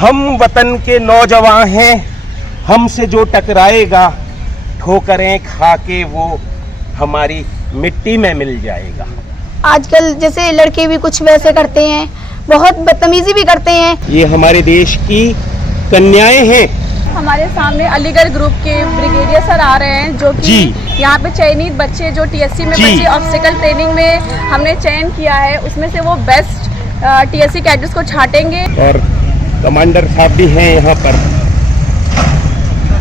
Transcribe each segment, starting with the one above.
हम वतन के नौजवान हैं, हमसे जो टकराएगा ठोकरें खा के वो हमारी मिट्टी में मिल जाएगा। आजकल जैसे लड़के भी कुछ वैसे करते हैं, बहुत बदतमीजी भी करते हैं। ये हमारे देश की कन्याएं हैं। हमारे सामने अलीगढ़ ग्रुप के ब्रिगेडियर सर आ रहे हैं, जो कि यहाँ पे चयनित बच्चे जो टीएससी में बच्चे ऑब्स्टिकल ट्रेनिंग में हमने चयन किया है, उसमें से वो बेस्ट टीएससी कैडेट्स को छांटेंगे। और कमांडर साहब भी हैं यहाँ पर,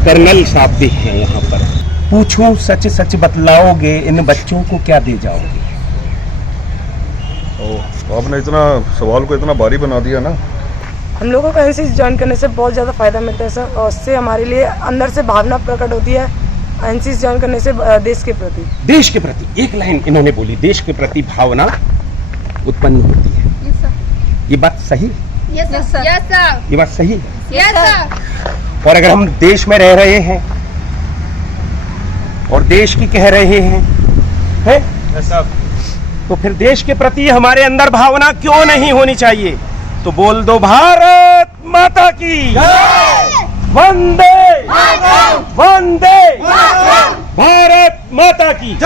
कर्नल साहब भी हैं यहाँ पर। पूछो, सच सच बतलाओगे, इन बच्चों को क्या दे जाओगे? तो आपने इतना सवाल को इतना भारी बना दिया ना। हम लोगों को एनसीसी ज्वाइन करने से बहुत ज़्यादा फायदा मिलता है सर, और उससे हमारे लिए अंदर से भावना प्रकट होती है एनसीसी ज्वाइन करने से देश के प्रति। देश के प्रति एक लाइन इन्होंने बोली, देश के प्रति भावना उत्पन्न होती है। ये बात सही? Yes sir. ये बात सही है? Yes sir. और अगर हम देश में रह रहे हैं और देश की कह रहे हैं, है? तो फिर देश के प्रति हमारे अंदर भावना क्यों नहीं होनी चाहिए? तो बोल दो, भारत माता की वंदे वंदे, भारत माता की।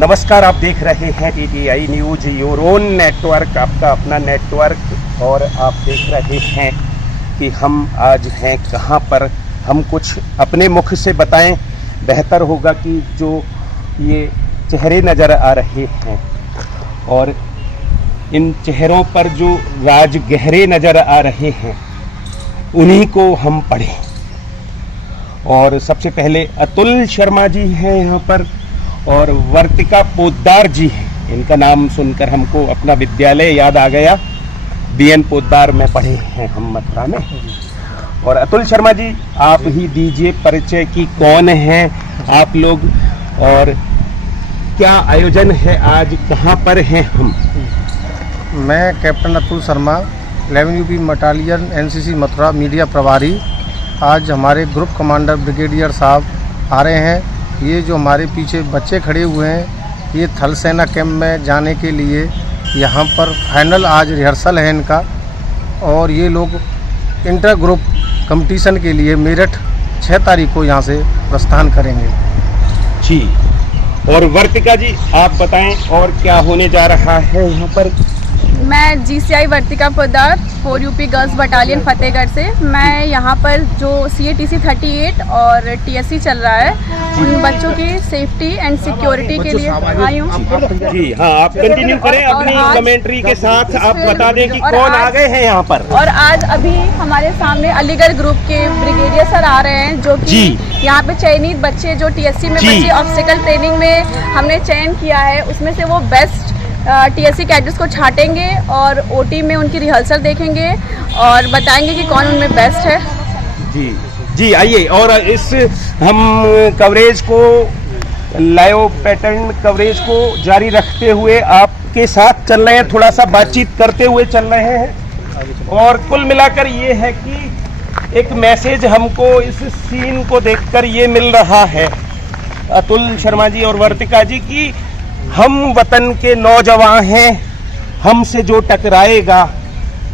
नमस्कार, आप देख रहे हैं TTI news, your own network, आपका अपना नेटवर्क। और आप देख रहे हैं कि हम आज हैं कहां पर। हम कुछ अपने मुख से बताएं, बेहतर होगा कि जो ये चेहरे नजर आ रहे हैं और इन चेहरों पर जो राज गहरे नजर आ रहे हैं, उन्हीं को हम पढ़ें। और सबसे पहले अतुल शर्मा जी हैं यहाँ पर और वर्तिका पोद्दार जी हैं। इनका नाम सुनकर हमको अपना विद्यालय याद आ गया, बीएन पोद्दार में पढ़े हैं हम मथुरा में। और अतुल शर्मा जी, आप ही दीजिए परिचय कि कौन हैं आप लोग और क्या आयोजन है आज, कहाँ पर हैं हम? मैं captain Atul Sharma, 11 UP battalion NCC Mathura media प्रभारी। आज हमारे ग्रुप कमांडर ब्रिगेडियर साहब आ रहे हैं। ये जो हमारे पीछे बच्चे खड़े हुए हैं, ये थल सेना कैंप में जाने के लिए यहाँ पर फाइनल आज रिहर्सल है इनका। और ये लोग इंटर ग्रुप कंपटीशन के लिए मेरठ 6 तारीख को यहाँ से प्रस्थान करेंगे। जी। और वर्तिका जी, आप बताएं और क्या होने जा रहा है यहाँ पर? मैं GCI Vartika Poddar 4 UP girls battalion Fatehgarh से। मैं यहाँ पर जो CATC 38 और TSC चल रहा है, उन बच्चों की सेफ्टी एंड सिक्योरिटी के लिए आई हूँ। जी हाँ, आप कंटिन्यू करें अपनी कमेंट्री के साथ। आप बता दें कि कौन आ गए हैं यहाँ पर। और आज अभी हमारे सामने अलीगढ़ ग्रुप के ब्रिगेडियर सर आ रहे हैं, जो कि यहाँ पे चयनित बच्चे जो TSC में बच्चे ऑब्स्टिकल ट्रेनिंग में हमने चयन किया है, उसमें से वो बेस्ट TSC कैडेट्स को छांटेंगे और OT में उनकी रिहर्सल देखेंगे और बताएंगे कि कौन उनमें बेस्ट है। जी जी, आइए। और इस हम कवरेज को, लाइव पैटर्न कवरेज को जारी रखते हुए आपके साथ चल रहे हैं, थोड़ा सा बातचीत करते हुए चल रहे हैं। और कुल मिलाकर ये है कि एक मैसेज हमको इस सीन को देखकर ये मिल रहा है, अतुल शर्मा जी और वर्तिका जी, की हम वतन के नौजवान हैं, हमसे जो टकराएगा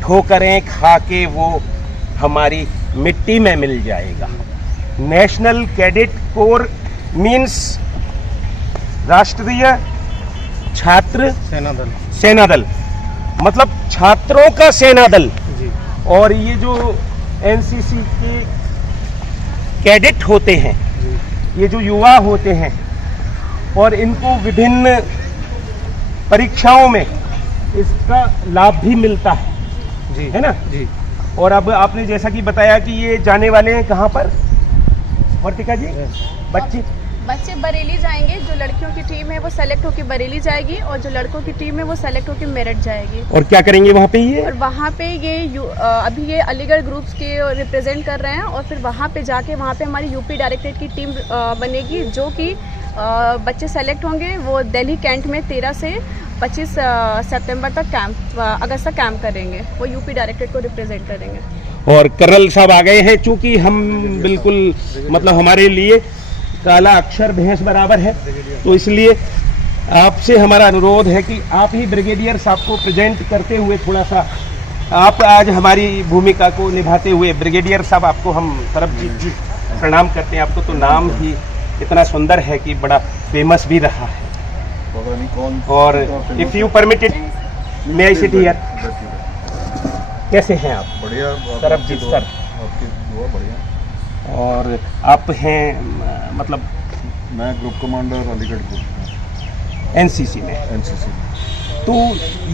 ठोकरें खा के वो हमारी मिट्टी में मिल जाएगा। नेशनल कैडेट कोर मीन्स राष्ट्रीय छात्र सेना दल, मतलब छात्रों का सेना दल। और ये जो एनसीसी के कैडेट होते हैं, ये जो युवा होते हैं, और इनको विभिन्न परीक्षाओं में इसका लाभ भी मिलता है, जी है ना? जी। और अब आपने जैसा कि बताया कि ये जाने वाले हैं कहाँ पर वर्तिका जी? बच्चे बरेली जाएंगे। जो लड़कियों की टीम है वो सेलेक्ट होकर बरेली जाएगी और जो लड़कों की टीम है वो सेलेक्ट होकर मेरठ जाएगी। और क्या करेंगे वहाँ पे ये? और वहाँ पे ये अभी ये अलीगढ़ ग्रुप्स के रिप्रेजेंट कर रहे हैं और फिर वहाँ पे जाके वहाँ पे हमारी यूपी डायरेक्टरेट की टीम बनेगी, जो कि बच्चे सेलेक्ट होंगे। वो दिल्ली कैंट में 13 से 25 सितंबर तक अगस्त तक कैंप करेंगे। वो यूपी डायरेक्टरेट को रिप्रेजेंट करेंगे। और कर्नल साहब आ गए हैं, चूंकि हम बिल्कुल मतलब हमारे लिए काला अक्षर भैंस बराबर है, तो इसलिए आपसे हमारा अनुरोध है कि आप ही ब्रिगेडियर साहब को प्रेजेंट करते हुए थोड़ा सा आप आज हमारी भूमिका को निभाते हुए ब्रिगेडियर साहब, आपको हम सरबजीत जी प्रणाम करते हैं। आपको तो नाम ही इतना सुंदर है कि बड़ा फेमस भी रहा है। पता नहीं कौन। और if you permitted may I sit here. कैसे हैं आप? बढ़िया सरबजीत सर। आपकी दुआ बढ़िया। और आप हैं मतलब मैं group commander Aligarh group NCC में। एनसीसी में। तो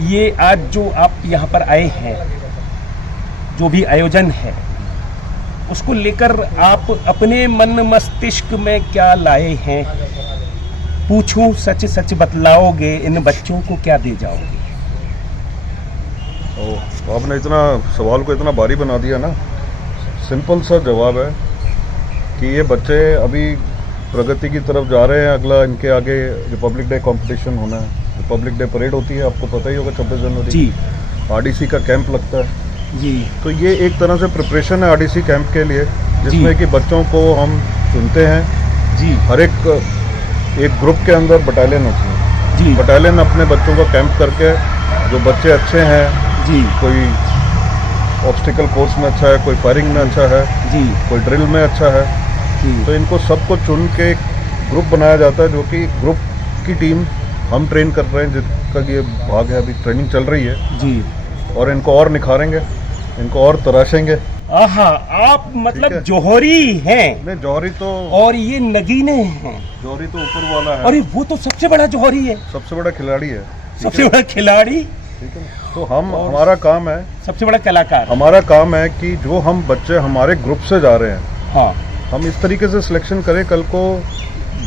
ये आज जो आप यहाँ पर आए हैं, जो भी आयोजन है, उसको लेकर आप अपने मन मस्तिष्क में क्या लाए हैं? पूछूं, सच सच बतलाओगे, इन बच्चों को क्या दे जाओगे? तो आपने इतना सवाल को इतना भारी बना दिया ना। सिंपल सा जवाब है कि ये बच्चे अभी प्रगति की तरफ जा रहे हैं। अगला इनके आगे रिपब्लिक डे कंपटीशन होना है। रिपब्लिक डे परेड होती है, आपको पता ही होगा, 26 जनवरी जी। आरडीसी का कैंप लगता है जी। तो ये एक तरह से प्रिपरेशन है आरडीसी कैंप के लिए, जिसमें कि बच्चों को हम चुनते हैं। जी। हर एक ग्रुप के अंदर बटालियन होती है। जी। बटालियन अपने बच्चों को कैंप करके, जो बच्चे अच्छे हैं, जी। कोई ऑब्स्टिकल कोर्स में अच्छा है, कोई फायरिंग में अच्छा है, जी। कोई ड्रिल में अच्छा है, जी। तो इनको सबको चुन के एक ग्रुप बनाया जाता है, जो कि ग्रुप की टीम हम ट्रेन कर रहे हैं, जिसका ये भाग है, अभी ट्रेनिंग चल रही है। जी। और इनको और निखारेंगे, इनको और तराशेंगे। आहा, आप मतलब ठीक है। जौहरी हैं नहीं, जौहरी तो और ये नगीने हैं। जौहरी तो ऊपर वाला है। अरे वो तो सबसे बड़ा जौहरी है, सबसे बड़ा खिलाड़ी है। ठीक सबसे है? बड़ा खिलाड़ी, ठीक है। तो हमारा काम है, सबसे बड़ा कलाकार। हमारा काम है कि जो हम बच्चे हमारे ग्रुप से जा रहे हैं, हाँ। हम इस तरीके से सिलेक्शन करें, कल को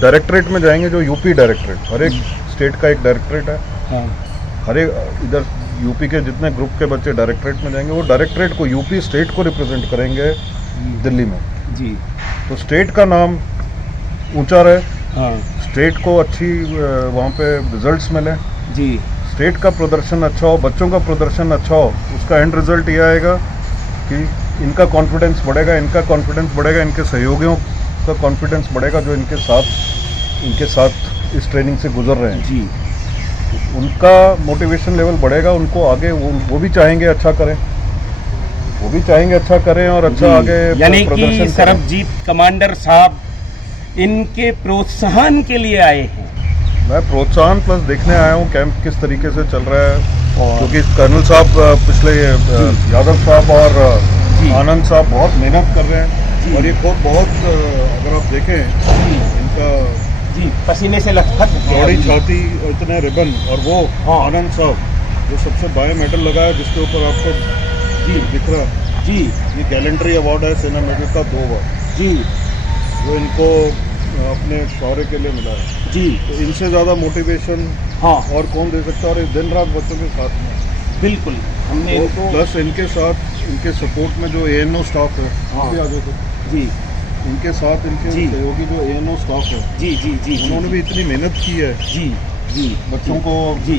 डायरेक्टरेट में जाएंगे, जो यूपी डायरेक्टरेट, हर एक स्टेट का एक डायरेक्टरेट है। हाँ। हर एक इधर यूपी के जितने ग्रुप के बच्चे डायरेक्टरेट में जाएंगे, वो डायरेक्टरेट को, यूपी स्टेट को रिप्रेजेंट करेंगे दिल्ली में। जी। तो स्टेट का नाम ऊंचा रहे, हाँ। स्टेट को अच्छी वहाँ पे रिजल्ट्स मिले, जी। स्टेट का प्रदर्शन अच्छा हो, बच्चों का प्रदर्शन अच्छा हो, उसका एंड रिजल्ट ये आएगा कि इनका कॉन्फिडेंस बढ़ेगा, इनका कॉन्फिडेंस बढ़ेगा, इनके सहयोगियों का कॉन्फिडेंस बढ़ेगा, जो इनके साथ इस ट्रेनिंग से गुजर रहे हैं। जी। उनका मोटिवेशन लेवल बढ़ेगा, उनको आगे वो भी चाहेंगे अच्छा करें, वो भी चाहेंगे अच्छा करें और अच्छा आगे यानी कि प्रदर्शन करें। सरबजीत कमांडर साहब इनके प्रोत्साहन के लिए आए हैं। मैं प्रोत्साहन प्लस देखने आया हूँ कैंप किस तरीके से चल रहा है, क्योंकि कर्नल साहब पिछले यादव साहब और आनंद साहब बहुत मेहनत कर रहे हैं, और ये खुद बहुत अगर आप देखें इनका जी पसीने से लथपथ चौड़ी छाती और इतने रिबन, और वो आनंद साहब जो सबसे बायो मेडल लगा है, जिसके ऊपर आपको जी दिख रहा है, जी ये गैलेंट्री अवार्ड है सेना मेडल का 2 बार, जी जो इनको अपने शौर्य के लिए मिला है। जी तो इनसे ज़्यादा मोटिवेशन और कौन दे सकता है, और दिन रात बच्चों के साथ में बिल्कुल हमने तो प्लस इनके साथ इनके सपोर्ट में जो एएनओ स्टाफ है, भी आगे से जी इनके साथ इनके सहयोगी जो एएनओ स्टाफ है, जी जी जी उन्होंने भी इतनी मेहनत की है। जी जी बच्चों को जी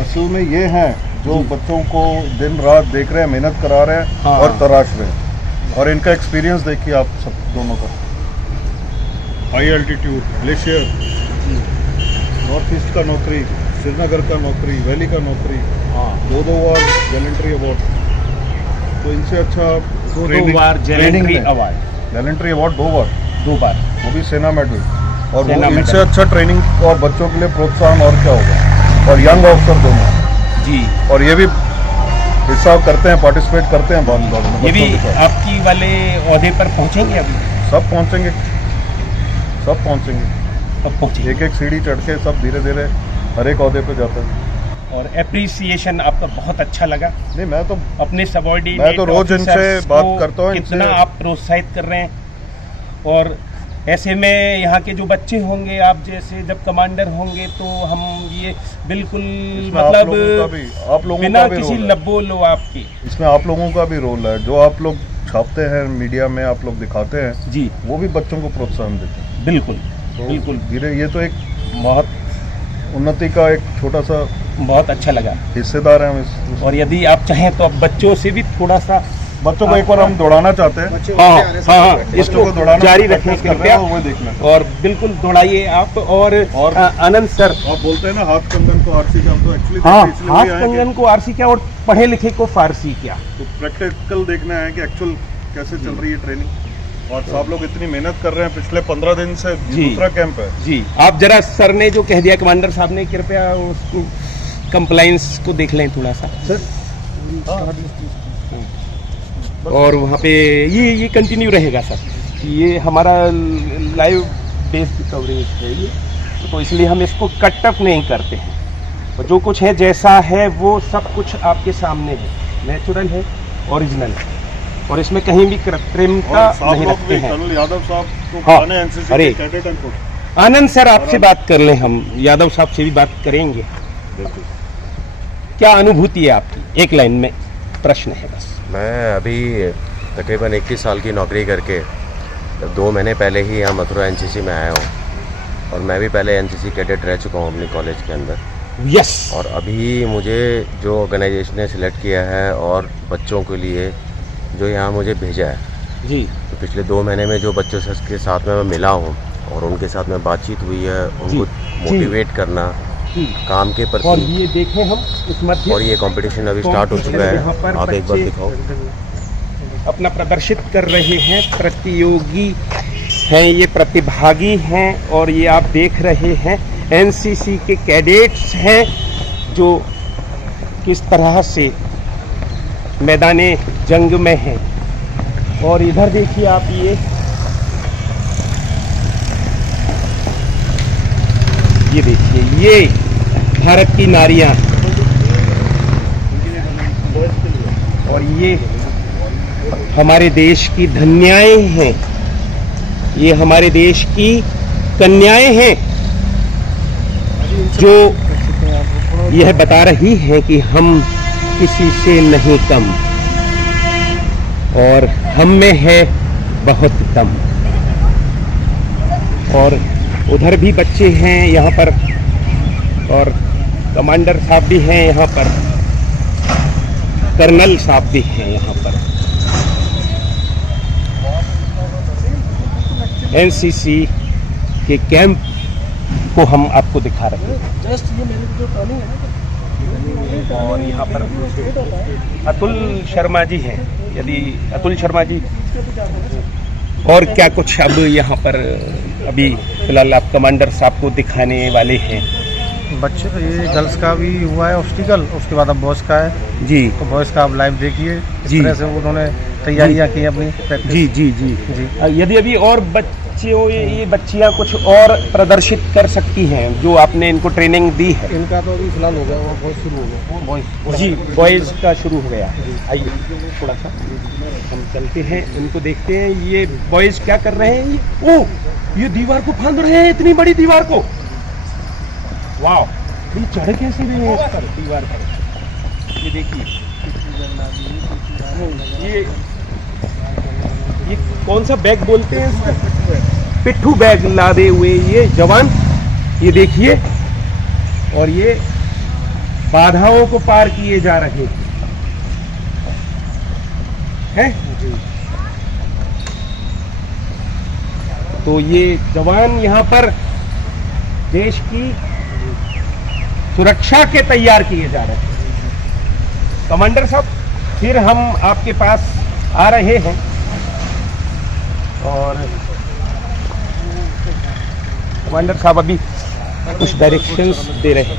असल में ये हैं जो बच्चों को दिन रात देख रहे हैं, मेहनत करा रहे हैं और तराश रहे हैं, और इनका एक्सपीरियंस देखिए आप सब दोनों का। High altitude glacier, north east का नौकरी, श्रीनगर का नौकरी, वैली का नौकरी, 2 बार गैलेंट्री अवार्ड, तो इनसे अच्छा 2 बार गैलेंट्री अवार्ड, गैलेंट्री अवार्ड 2 बार, वो भी सेना मेडल, और वो इनसे अच्छा ट्रेनिंग और बच्चों के लिए प्रोत्साहन और क्या होगा, और यंग ऑफिसर दोनों जी, और ये भी हिस्सा करते हैं, पार्टिसिपेट करते हैं बहुत में। ये भी आपकी वाले ओहदे पर पहुंचेंगे अभी? सब पहुंचेंगे, सब पहुंचेंगे, एक सीढ़ी चढ़ के सब धीरे धीरे हर एक ओहदे पे जाता है। और एप्रिसिएशन आपका बहुत अच्छा लगा। नहीं मैं तो अपने सबॉर्डिनेट, मैं तो रोज इनसे बात करता हूँ, कितना आप प्रोत्साहित कर रहे हैं, और ऐसे में यहाँ के जो बच्चे होंगे, आप जैसे जब कमांडर होंगे, तो हम ये बिल्कुल मतलब आप लोगों बिना का भी किसी लबो लो आपकी, इसमें आप लोगों का भी रोल है, जो आप लोग छापते हैं मीडिया में, आप लोग दिखाते हैं जी, वो भी बच्चों को प्रोत्साहन देते हैं। बिल्कुल तो बिल्कुल धीरे, ये तो एक बहुत उन्नति का एक छोटा सा बहुत अच्छा लगा, हिस्सेदार है हम इस। और यदि आप चाहें तो अब बच्चों से भी थोड़ा सा बच्चों को एक बार हम दौड़ाना चाहते हैं। हाँ हाँ हाँ, बच्चों इसको को दौड़ाना जारी प्रैक्टिस रखें कर रहे कृपया हैं, वो देखना। और बिल्कुल दौड़ाइए आप। और आनंद सर, आप बोलते हैं ना हाथ कंगन को आरसी का, हम तो एक्चुअली हाँ, हाथ कंगन को आरसी क्या और पढ़े लिखे को फारसी क्या। तो प्रैक्टिकल देखना है कि एक्चुअल कैसे चल रही है ट्रेनिंग। और सब लोग इतनी मेहनत कर रहे हैं पिछले 15 दिन से, जी। दूसरा कैंप है जी, आप जरा सर ने जो कह दिया कमांडर साहब ने, कृपया उसको कंप्लाइंस को देख लें थोड़ा सा सर। और वहाँ पे ये कंटिन्यू रहेगा सर, ये हमारा लाइव बेस्ड कवरेज है ये, तो इसलिए हम इसको कट ऑफ नहीं करते हैं। और जो कुछ है जैसा है वो सब कुछ आपके सामने है, नेचुरल है, ओरिजिनल है, और इसमें कहीं भी कृत्रिमता और साहब नहीं लोग रखते भी, हैं। कर्नल यादव साहब तो हाँ, पुराने एनसीसी अरे। के कैडेट हैं खुद। आनंद सर, आपसे बात कर लें हम, यादव साहब से भी बात करेंगे। क्या अनुभूति है आपकी, एक लाइन में प्रश्न है बस। मैं अभी तकरीबन 21 साल की नौकरी करके 2 महीने पहले ही यहाँ मथुरा एनसीसी में आया हूँ, और मैं भी पहले एनसीसी कैडेट रह चुका हूँ अपनी कॉलेज के अंदर। यस। और अभी मुझे जो ऑर्गेनाइजेशन ने सिलेक्ट किया है और बच्चों के लिए जो यहाँ मुझे भेजा है जी, तो पिछले 2 महीने में जो बच्चों से के साथ में मैं मिला हूँ और उनके साथ में बातचीत हुई है, उनको मोटिवेट करना काम के और प्रति। ये देखें हम इस मध्य और ये कंपटीशन अभी स्टार्ट हो चुका यहाँ है, पर आप एक बार बच्चे दिखाओ। अपना प्रदर्शित कर रहे हैं, प्रतियोगी हैं, ये प्रतिभागी हैं, और ये आप देख रहे हैं एनसीसी के कैडेट्स हैं जो किस तरह से मैदाने जंग में हैं। और इधर देखिए आप, ये देखिए, ये भारत की नारियां, और ये हमारे देश की धन्याएं हैं, ये हमारे देश की कन्याएं हैं, जो यह बता रही हैं कि हम किसी से नहीं कम, और हम में है बहुत दम। और उधर भी बच्चे हैं यहाँ पर, और कमांडर साहब भी हैं यहाँ पर, कर्नल साहब भी हैं यहाँ पर। एनसीसी के कैंप को हम आपको दिखा रहे हैं। और यहाँ पर अतुल शर्मा जी हैं, यदि अतुल शर्मा जी, और क्या कुछ अब यहाँ पर अभी फिलहाल आप कमांडर साहब को दिखाने वाले हैं। बच्चे ये गर्ल्स का भी हुआ है ऑब्स्टिकल, उसके बाद अब बॉयज़ का है जी, तो बॉयज़ का आप लाइव देखिए इस जी। तरह से उन्होंने तैयारियां की अपनी प्रैक्टिस। जी जी जी जी। यदि अभी और बच्चियों, ये बच्चियाँ कुछ और प्रदर्शित कर सकती हैं जो आपने इनको ट्रेनिंग दी है। इनका तो अभी फिलहाल हो गया, वो बॉयज़ शुरू हो गया, बॉयज़ जी, बॉयज़ का शुरू हो गया। आइए थोड़ा सा हम चलते हैं, इनको देखते हैं। ये बॉयज़ क्या कर रहे हैं? ये दीवार को फांद रहे हैं, इतनी बड़ी दीवार को। वाह, ये चढ़ कैसे रहे हैं इस पर, दीवार पर? ये देखिए, ये कौन सा बैग बोलते हैं इसको? पिट्ठू बैग लादे हुए ये जवान, ये देखिए, और ये बाधाओं को पार किए जा रहे हैं। तो ये जवान यहाँ पर देश की सुरक्षा के तैयार किए जा रहे हैं। कमांडर साहब, फिर हम आपके पास आ रहे हैं, और कमांडर साहब अभी कुछ डायरेक्शंस दे रहे हैं।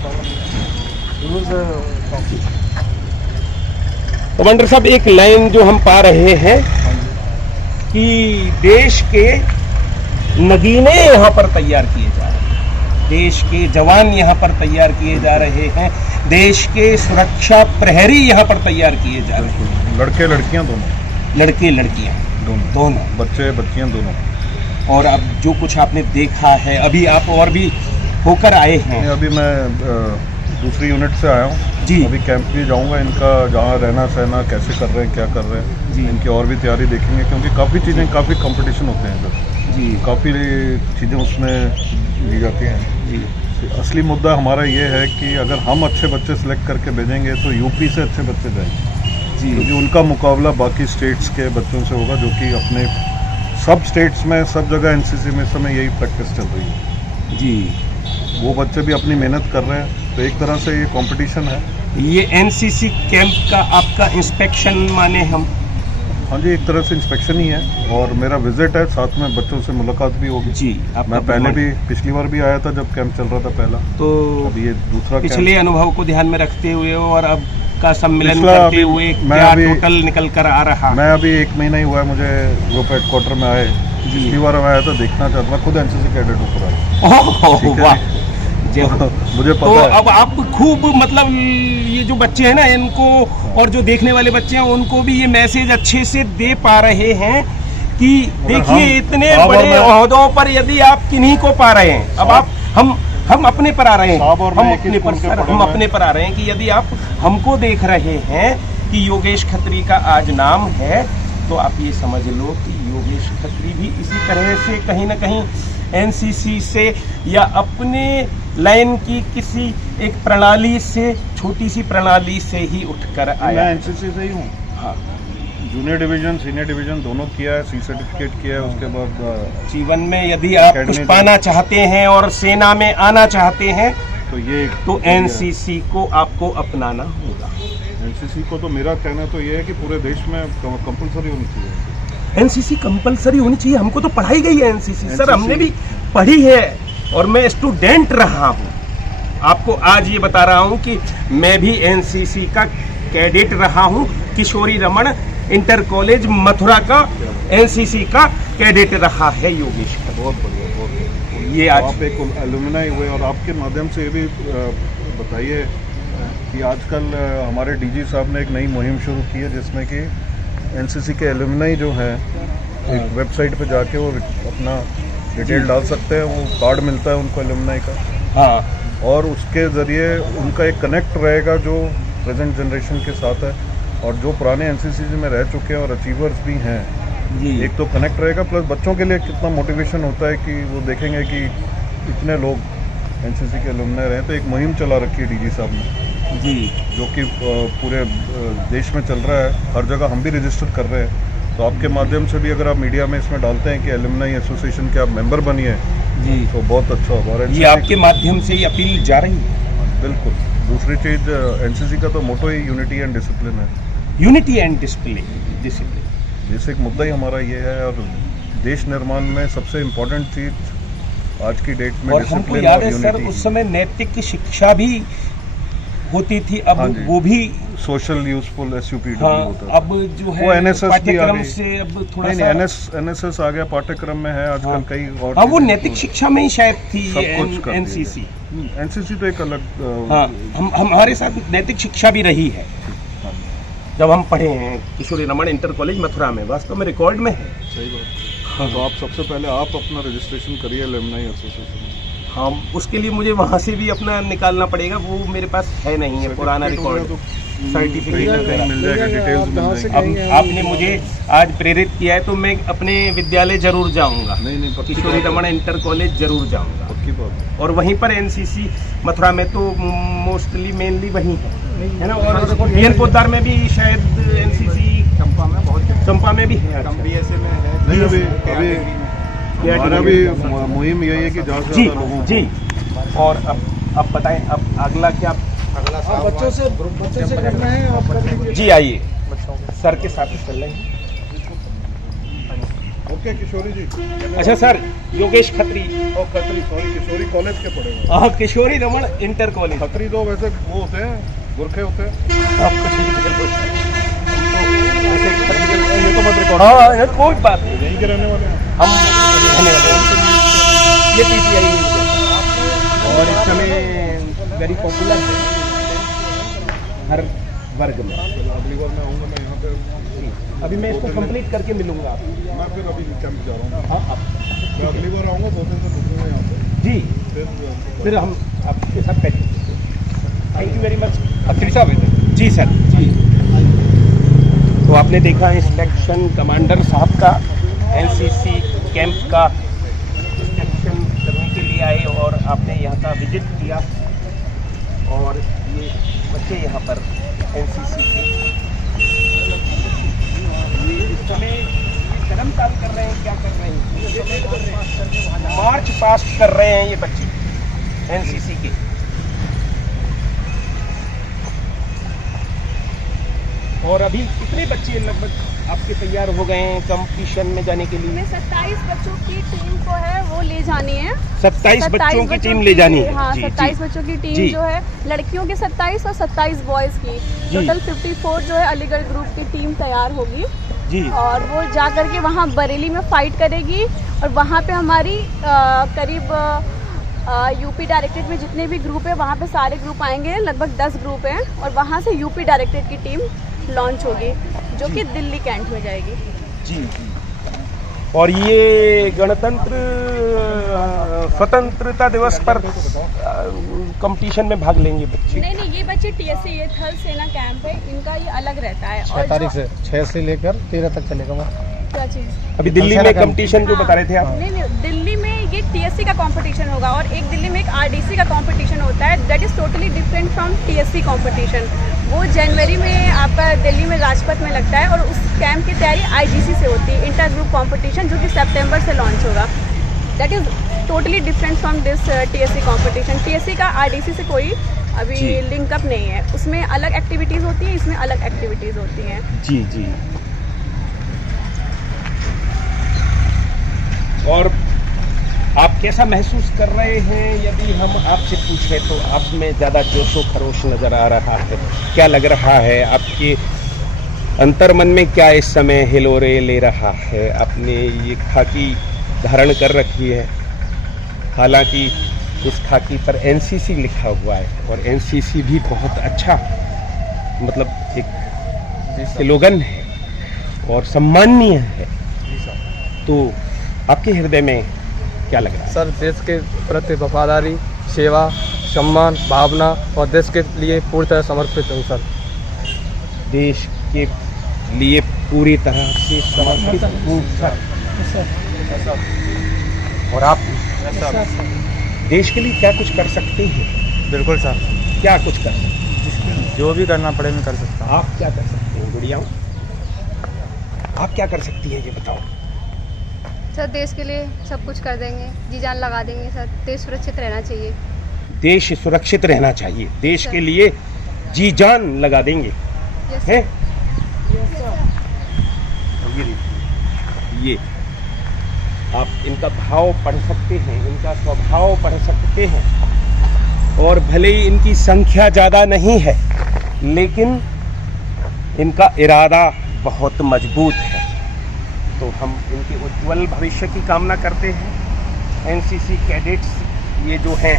कमांडर साहब, एक लाइन जो हम पा रहे हैं कि देश के नगीने यहाँ पर तैयार किए जा रहे हैं, देश के जवान यहाँ पर तैयार किए जा रहे हैं, देश के सुरक्षा प्रहरी यहाँ पर तैयार किए जा रहे हैं। लड़के लड़कियां दोनों, लड़के लड़कियाँ दोनों, बच्चे बच्चियां दोनों। और अब जो कुछ आपने देखा है, अभी आप और भी होकर आए हैं। अभी मैं दूसरी यूनिट से आया हूँ जी। अभी कैंप भी जाऊँगा, इनका जहाँ रहना सहना कैसे कर रहे हैं, क्या कर रहे हैं जी। इनकी और भी तैयारी देखेंगे, क्योंकि काफ़ी चीज़ें, काफ़ी कंपटीशन होते हैं इधर जी काफ़ी चीज़ें उसमें ली जाती हैं जी। असली मुद्दा हमारा ये है कि अगर हम अच्छे बच्चे सेलेक्ट करके भेजेंगे तो यूपी से अच्छे बच्चे जाएंगे। क्योंकि उनका मुकाबला बाकी स्टेट्स के बच्चों से होगा, जो कि अपने सब स्टेट्स में सब जगह एनसीसी में समय यही प्रैक्टिस चल रही है जी। वो बच्चे भी अपनी मेहनत कर रहे हैं, तो एक तरह से ये कंपटीशन है। ये एनसीसी कैंप का आपका इंस्पेक्शन माने हम? हाँ जी, एक तरह से इंस्पेक्शन ही है और मेरा विजिट है, साथ में बच्चों से मुलाकात भी होगी जी। मैं पहले भी पिछली बार भी आया था जब कैंप चल रहा था पहला, तो अभी ये दूसरा पिछले अनुभव को ध्यान में रखते हुए और अब का सम्मेलन पिछला करते अभी हुए मैं क्या अभी- टोटल निकल कर आ रहा? मैं अभी 1 महीना ही हुआ है मुझे ग्रुप हेडक्वार्टर में आए। पिछली बार मैं आया था, देखना चाहता था, खुद एनसीसी कैडेट ऊपर आया। ओह वाह, जय हो। मुझे तो पता है। अब आप खूब मतलब ये जो बच्चे हैं ना इनको और जो देखने वाले बच्चे हैं उनको भी ये मैसेज अच्छे से दे पा रहे हैं कि देखिए इतने बड़े ओहदों पर यदि आप किन्हीं को पा रहे हैं, अब आप हम अपने पर आ रहे हैं, हम अपने पर सर हम अपने पर आ रहे हैं कि यदि आप हमको देख रहे हैं कि योगेश खत्री का आज नाम है, तो आप ये समझ लो कि योगेश खत्री भी इसी तरह से कहीं ना कहीं एनसीसी से या अपने लाइन की किसी एक प्रणाली से, छोटी सी प्रणाली से ही उठकर आया। मैं एनसीसी से ही हूँ। हाँ, जूनियर डिवीजन सीनियर डिवीजन दोनों किया है, सी सर्टिफिकेट किया है। उसके बाद जीवन में यदि आप कुछ पाना चाहते हैं और सेना में आना चाहते हैं तो एनसीसी को आपको अपनाना होगा। एनसीसी को तो मेरा कहना तो ये है कि पूरे देश में कंपलसरी होनी चाहिए। एनसीसी कंपलसरी होनी चाहिए, हमको तो पढ़ाई गई है एनसीसी सर, हमने भी पढ़ी है और मैं स्टूडेंट रहा हूँ। आपको आज ये बता रहा हूँ कि मैं भी एनसीसी का कैडेट रहा हूँ। किशोरी रमन इंटर कॉलेज मथुरा का एनसीसी का कैडेट रहा है योगेश। बहुत बढ़िया, बहुत बढ़िया। ये आज आप एक एलुमनाई हुए और आपके माध्यम से ये भी बताइए कि आजकल हमारे डीजी साहब ने एक नई मुहिम शुरू की है जिसमें कि एनसीसी के एलुमनाई जो हैं एक वेबसाइट पे जाके वो अपना डिटेल डाल सकते हैं, वो कार्ड मिलता है उनको एलुमनाई का। हाँ, और उसके ज़रिए उनका एक कनेक्ट रहेगा जो प्रेजेंट जनरेशन के साथ है और जो पुराने एनसीसी में रह चुके हैं और अचीवर्स भी हैं जी। एक तो कनेक्ट रहेगा, प्लस बच्चों के लिए कितना मोटिवेशन होता है कि वो देखेंगे कि इतने लोग एनसीसी के अलुमनाई रहे। तो एक मुहिम चला रखी है डीजी साहब ने जी, जो कि पूरे देश में चल रहा है, हर जगह हम भी रजिस्टर कर रहे हैं। तो आपके माध्यम से भी अगर आप मीडिया में इसमें डालते हैं कि एलुमनाई एसोसिएशन के आप मेंबर बनिए जी, तो बहुत अच्छा होगा। और ये आपके माध्यम से ही अपील जा रही है। बिल्कुल। दूसरी चीज़, एनसीसी का तो मोटो ही यूनिटी एंड डिसिप्लिन है। यूनिटी एंड डिसिप्लिन बेसिक मुद्दा ही हमारा ये है और देश निर्माण में सबसे इम्पोर्टेंट चीज़ आज की डेट में और हमको डिसिप्लिन याद और है सर यूनिटी। उस समय नैतिक शिक्षा भी होती थी, अब हाँ जी। वो भी सोशल यूजफुल SUPW हाँ, होता था। अब जो है वो NSS भी आ पाठ्यक्रम गई। से अब थोड़ा नहीं सा नहीं, NSS आ गया, पाठ्यक्रम में है आजकल हाँ। कई और हाँ, वो चीज़ें नैतिक शिक्षा में ही शायद थी सब ये कुछ कर दिया एनसीसी। एनसीसी तो एक अलग हाँ, हम हमारे साथ नैतिक शिक्षा भी रही है जब हम पढ़े हैं किशोरी रमन इंटर कॉलेज मथुरा में, वास्तव में रिकॉर्ड में है। सही बात। हाँ, तो आप सबसे पहले आप अपना रजिस्ट्रेशन करिए एलुमनाई एसोसिएशन। हाँ, उसके लिए मुझे वहाँ से भी अपना निकालना पड़ेगा, वो मेरे पास है नहीं है पुराना रिकॉर्ड सर्टिफिकेट वगैरह। मिल जाएगा, डिटेल्स मिल जाएंगे। अब आपने मुझे आज प्रेरित किया है तो मैं अपने विद्यालय जरूर जाऊंगा, नहीं पक्की किशोरी रमन इंटर कॉलेज जरूर जाऊंगा। पक्की बात। और वहीं पर एनसीसी मथुरा में तो मोस्टली मेनली वहीं है ना, और बीएन पोद्दार में भी शायद एनसीसी चंपा में भी है। नहीं अभी हमारा भी मुहिम यही है कि ज़्यादा से जी ज़्यादा लोगों जी। और अब बताएं अब अगला क्या? बच्चों से करना है आप कर लीजिए। जी आइए, सर के साथ ही चल रहे हैं। ओके किशोरी जी। अच्छा सर, योगेश खत्री ओ खत्री, सॉरी किशोरी कॉलेज के पढ़े हुए। हाँ, किशोरी रमन इंटर कॉलेज। खत्री तो वैसे वो होते हैं, गोरखे होते हैं। आप कुछ ये तो मत रिकॉर्ड। हाँ, कोई बात नहीं, यहीं के रहने वाले हैं हम रहने वाले हैं। ये पीटीआई और इस समय वेरी पॉपुलर है हर वर्ग में। अगली बार मैं आऊँगा, मैं यहाँ पे अभी मैं इसको कंप्लीट करके मिलूंगा आपको। मैं फिर अभी कैंप जा रहा हूँ। हाँ, मैं अगली बार आऊँगा, 2 दिन से रुकूंगा यहाँ पे। जी, फिर हम आपके साथ करेंगे। Thank you very much Khatri साहब। जी सर जी। तो आपने देखा इंस्पेक्शन कमांडर साहब का एनसीसी कैंप का इंस्पेक्शन करने के लिए आए और आपने यहाँ का विजिट किया और ये बच्चे यहाँ पर एनसीसी के हड़ताल कर रहे हैं, क्या कर रहे हैं? मार्च पास्ट कर रहे हैं ये बच्चे एनसीसी के। और अभी कितने बच्चे लगभग आपके तैयार हो गए हैं कंपटीशन में जाने के लिए? हमें 27 बच्चों की टीम को है वो ले जानी है। 27 बच्चों की टीम ले जानी है। हाँ, जी, 27 जी, बच्चों की टीम जी। जो है, लड़कियों की 27 और 27 बॉयज़ की, टोटल 54 जो है अलीगढ़ ग्रुप की टीम तैयार होगी जी। और वो जा करके वहाँ बरेली में फाइट करेगी और वहाँ पे हमारी करीब यूपी डायरेक्टरेट में जितने भी ग्रुप है वहाँ पे सारे ग्रुप आएंगे, लगभग 10 ग्रुप हैं और वहाँ से यूपी डायरेक्टरेट की टीम लॉन्च होगी जो कि दिल्ली कैंट में जाएगी। जी। और ये गणतंत्र स्वतंत्रता दिवस पर कंपटीशन में भाग लेंगे बच्चे? नहीं, ये बच्चे टीएससी, ये थल सेना कैंप है, इनका ये अलग रहता है। 6 तारीख से 6 से लेकर 13 तक चलेगा वहाँ। क्या चीज़? अभी दिल्ली में कंपटीशन जो बता रहे थे आप? नहीं, दिल्ली में ये टीएससी का कंपटीशन होगा और एक दिल्ली में एक आरडीसी का कंपटीशन होता है, that is totally different from TSC competition. वो जनवरी में आपका दिल्ली में राजपथ में लगता है और उस कैंप की तैयारी आईजीसी से होती है, इंटर ग्रुप कंपटीशन, जो कि सितंबर से लॉन्च होगा। That is totally different from this TSC competition. TSC का आरडीसी से कोई अभी लिंकअप नहीं है, उसमें अलग एक्टिविटीज़ होती है, इसमें अलग एक्टिविटीज़ होती हैं। जी जी। और आप कैसा महसूस कर रहे हैं? यदि हम आपसे पूछें तो आप में ज़्यादा जोशो खरोश नज़र आ रहा है, क्या लग रहा है? आपके अंतर्मन में क्या इस समय हिलोरे ले रहा है? आपने ये खाकी धारण कर रखी है, हालांकि इस खाकी पर एनसीसी लिखा हुआ है और एनसीसी भी बहुत अच्छा मतलब एक स्लोगन है और सम्माननीय है। तो आपके हृदय में क्या लग रहा है? सर, देश के प्रति वफादारी, सेवा, सम्मान, भावना और देश के लिए पूरी तरह समर्पित हूँ सर। देश के लिए पूरी तरह से समर्पित हूँ सर। और आप देश के लिए क्या कुछ कर सकते हैं? बिल्कुल सर, क्या कुछ कर सकते हैं? जो भी करना पड़े मैं कर सकता हूँ। आप क्या कर सकते हैं गुड़िया? आप क्या कर सकती हैं ये बताओ? सर, देश के लिए सब कुछ कर देंगे, जी जान लगा देंगे सर। देश सुरक्षित रहना चाहिए। देश सुरक्षित रहना चाहिए, देश के लिए जी जान लगा देंगे, हैं? ये आप इनका भाव पढ़ सकते हैं, इनका स्वभाव पढ़ सकते हैं। और भले ही इनकी संख्या ज़्यादा नहीं है लेकिन इनका इरादा बहुत मजबूत है। तो हम इनके उज्जवल भविष्य की कामना करते हैं। एनसीसी कैडेट्स ये जो हैं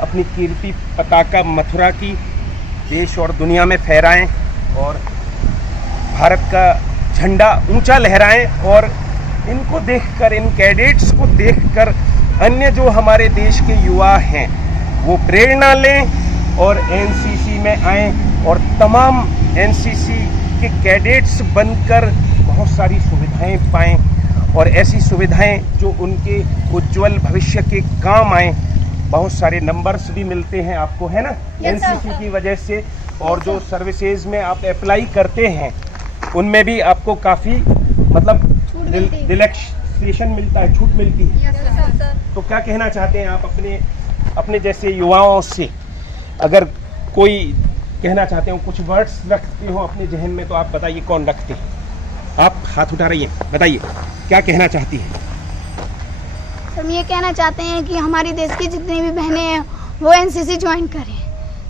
अपनी कीर्ति पताका मथुरा की देश और दुनिया में फहराएं और भारत का झंडा ऊंचा लहराएं। और इनको देखकर, इन कैडेट्स को देखकर अन्य जो हमारे देश के युवा हैं वो प्रेरणा लें और एनसीसी में आएं और तमाम एनसीसी के कैडेट्स बनकर बहुत सारी सुविधाएं पाएं और ऐसी सुविधाएं जो उनके उज्जवल भविष्य के काम आएं। बहुत सारे नंबर्स भी मिलते हैं आपको, है ना, एनसीसी की वजह से। और जो सर्विसेज में आप अप्लाई करते हैं उनमें भी आपको काफ़ी मतलब रिलैक्सेशन मिलता है, छूट मिलती है। तो क्या कहना चाहते हैं आप अपने जैसे युवाओं से? अगर कोई कहना चाहते हो, कुछ वर्ड्स रखते हो अपने जहन में तो आप बताइए, कौन रखते हैं? आप हाथ उठा रही हैं, बताइए क्या कहना चाहती हैं? हम ये कहना चाहते हैं कि हमारी देश की जितनी भी बहनें हैं वो एनसीसी ज्वाइन करें,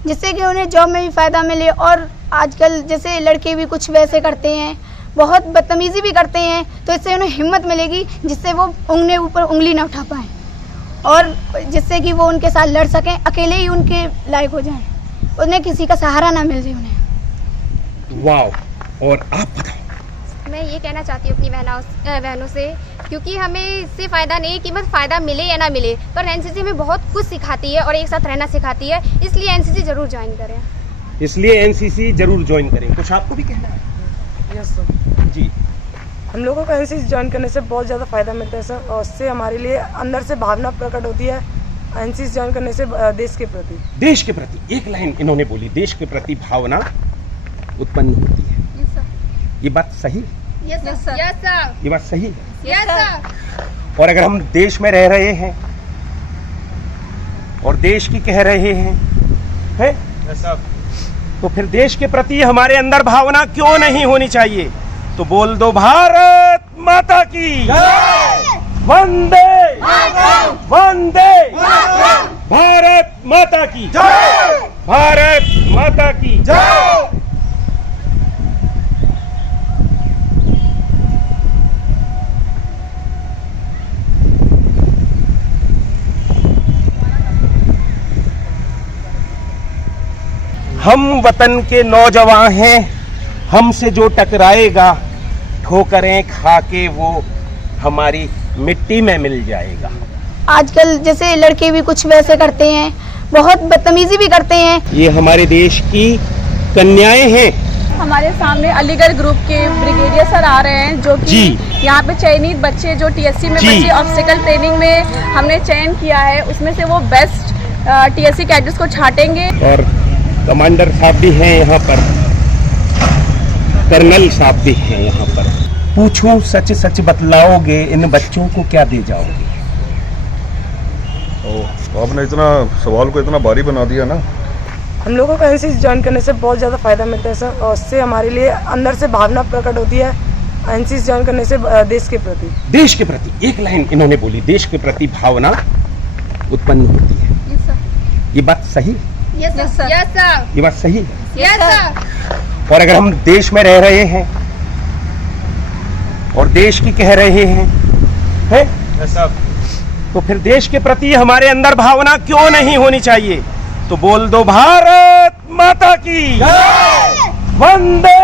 जिससे कि उन्हें जॉब में भी फ़ायदा मिले। और आजकल जैसे लड़के भी कुछ वैसे करते हैं, बहुत बदतमीज़ी भी करते हैं, तो इससे उन्हें हिम्मत मिलेगी जिससे वो उंगली ऊपर उंगली ना उठा पाएँ और जिससे कि वो उनके साथ लड़ सकें, अकेले ही उनके लायक हो जाएं, उन्हें किसी का सहारा ना मिल जाए उन्हें। वाह। और आप बताओ? मैं ये कहना चाहती हूँ अपनी बहनों से, क्योंकि हमें इससे फ़ायदा नहीं कि बस फ़ायदा मिले या ना मिले, पर एनसीसी हमें बहुत कुछ सिखाती है और एक साथ रहना सिखाती है, इसलिए एनसीसी ज़रूर ज्वाइन करें। इसलिए एनसीसी जरूर ज्वाइन करें। कुछ आपको भी कहना है? यस सर जी। हम लोगों को एनसीसी ज्वाइन करने से बहुत ज़्यादा फ़ायदा मिलता है सर, और उससे हमारे लिए अंदर से भावना प्रकट होती है एनसीसी ज्वाइन करने से देश के प्रति। देश के प्रति एक लाइन इन्होंने बोली, देश के प्रति भावना उत्पन्न होती है। ये बात सही? यस सर, यस सर, ये बात सही है? Yes sir. और अगर हम देश में रह रहे हैं और देश की कह रहे हैं तो फिर देश के प्रति हमारे अंदर भावना क्यों नहीं होनी चाहिए? तो बोल दो भारत माता की वंदे वंदे, भारत माता की भारत माता की हम वतन के नौजवान हैं, हमसे जो टकराएगा ठोकरें खा के वो हमारी मिट्टी में मिल जाएगा। आजकल जैसे लड़के भी कुछ वैसे करते हैं, बहुत बदतमीजी भी करते हैं। ये हमारे देश की कन्याएं हैं। हमारे सामने अलीगढ़ ग्रुप के ब्रिगेडियर सर आ रहे हैं, जो कि यहाँ पे चयनित बच्चे जो टीएससी में बच्चे ऑब्स्टिकल ट्रेनिंग में हमने चयन किया है, उसमें से वो बेस्ट टीएससी कैडेट्स को छांटेंगे। और कमांडर साहब भी हैं यहाँ पर, कर्नल साहब भी हैं यहाँ पर। पूछो, सच सच बतलाओगे, इन बच्चों को क्या दे जाओगे? आपने इतना सवाल को इतना भारी बना दिया ना। हम लोगों को एनसीसी ज्वाइन करने से बहुत ज़्यादा फ़ायदा मिलता है सर, और उससे हमारे लिए अंदर से भावना प्रकट होती है एनसीसी ज्वाइन करने से देश के प्रति। देश के प्रति एक लाइन इन्होंने बोली, देश के प्रति भावना उत्पन्न होती है। यस सर, ये बात सही? यस सर, यस सर, ये बात सही है? Yes sir. और अगर हम देश में रह रहे हैं और देश की कह रहे हैं तो फिर देश के प्रति हमारे अंदर भावना क्यों नहीं होनी चाहिए? तो बोल दो भारत माता की वंदे